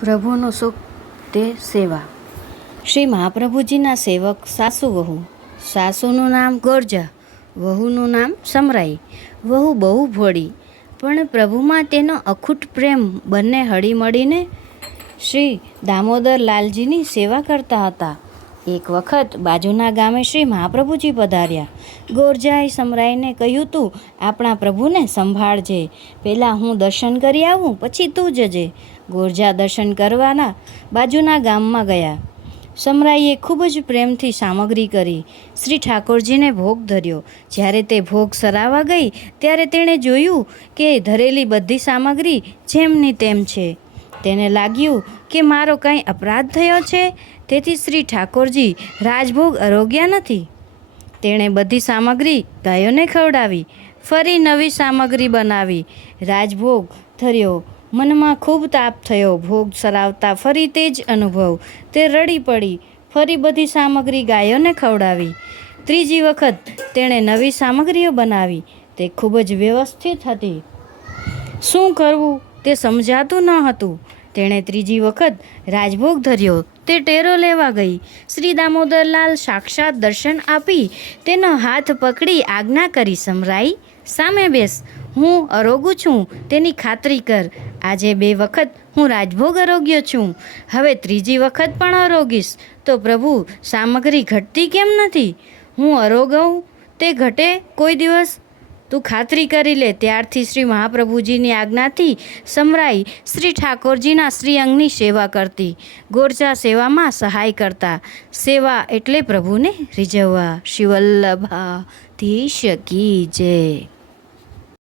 પ્રભુનું સુખ તે સેવા. શ્રી મહાપ્રભુજીના સેવક સાસુ વહુ. સાસુનું નામ ગોરજા, વહુનું નામ સમરાઈ. વહુ બહુ ભોળી, પણ પ્રભુમાં તેનો અખૂટ પ્રેમ. બંને હળી મળીને શ્રી દામોદર લાલજીની સેવા કરતા હતા. એક વખત બાજુના ગામે શ્રી મહાપ્રભુજી પધાર્યા. ગોરજાએ સમરાઈને કહ્યું, તું આપણા પ્રભુને સંભાળજે. પહેલાં હું દર્શન કરી આવું, પછી તું જજે. ગોરજા દર્શન કરવાના બાજુના ગામમાં ગયા. સમરાઈએ ખૂબ જ પ્રેમથી સામગ્રી કરી. શ્રી ઠાકોરજીને ભોગ ધર્યો. જ્યારે તે ભોગ સરાવા ગઈ ત્યારે તેણે જોયું કે ધરેલી બધી સામગ્રી જેમની તેમ છે. તેને લાગ્યું કે મારો કંઈ અપરાધ થયો છે, તેથી શ્રી ઠાકોરજી રાજભોગ આરોગ્યા નથી. તેણે બધી સામગ્રી ગાયોને ખવડાવી, ફરી નવી સામગ્રી બનાવી, રાજભોગ ધર્યો. મનમાં ખૂબ તાપ થયો. ભોગ સરાવતા ફરી તે જ અનુભવ. તે રડી પડી. ફરી બધી સામગ્રી ગાયોને ખવડાવી. ત્રીજી વખત તેણે નવી સામગ્રીઓ બનાવી. તે ખૂબ જ વ્યવસ્થિત હતી. શું કરવું તે સમજાતું ન હતું. તેણે ત્રીજી વખત રાજભોગ ધર્યો. તે ટેરો લેવા ગઈ. શ્રી દામોદરલાલ સાક્ષાત દર્શન આપી તેનો હાથ પકડી આજ્ઞા કરી, સમરાઈ સામે બેસ. હું આરોગું છું તેની ખાતરી કર. આજે 2 વખત હું રાજભોગ આરોગ્યો છું, હવે ત્રીજી વખત પણ આરોગીશ. તો પ્રભુ સામગ્રી ઘટતી કેમ નથી? હું આરોગવું તે ઘટે કોઈ દિવસ? તું ખાતરી કરી લે. ત્યારથી શ્રી મહાપ્રભુજીની આજ્ઞાથી સમરાઈ શ્રી ઠાકોરજીના શ્રીઅંગની સેવા કરતી. ગોરજા સેવામાં સહાય કરતા. સેવા એટલે પ્રભુને રીઝવવા. શિવલ્લભાધીશ કી જય.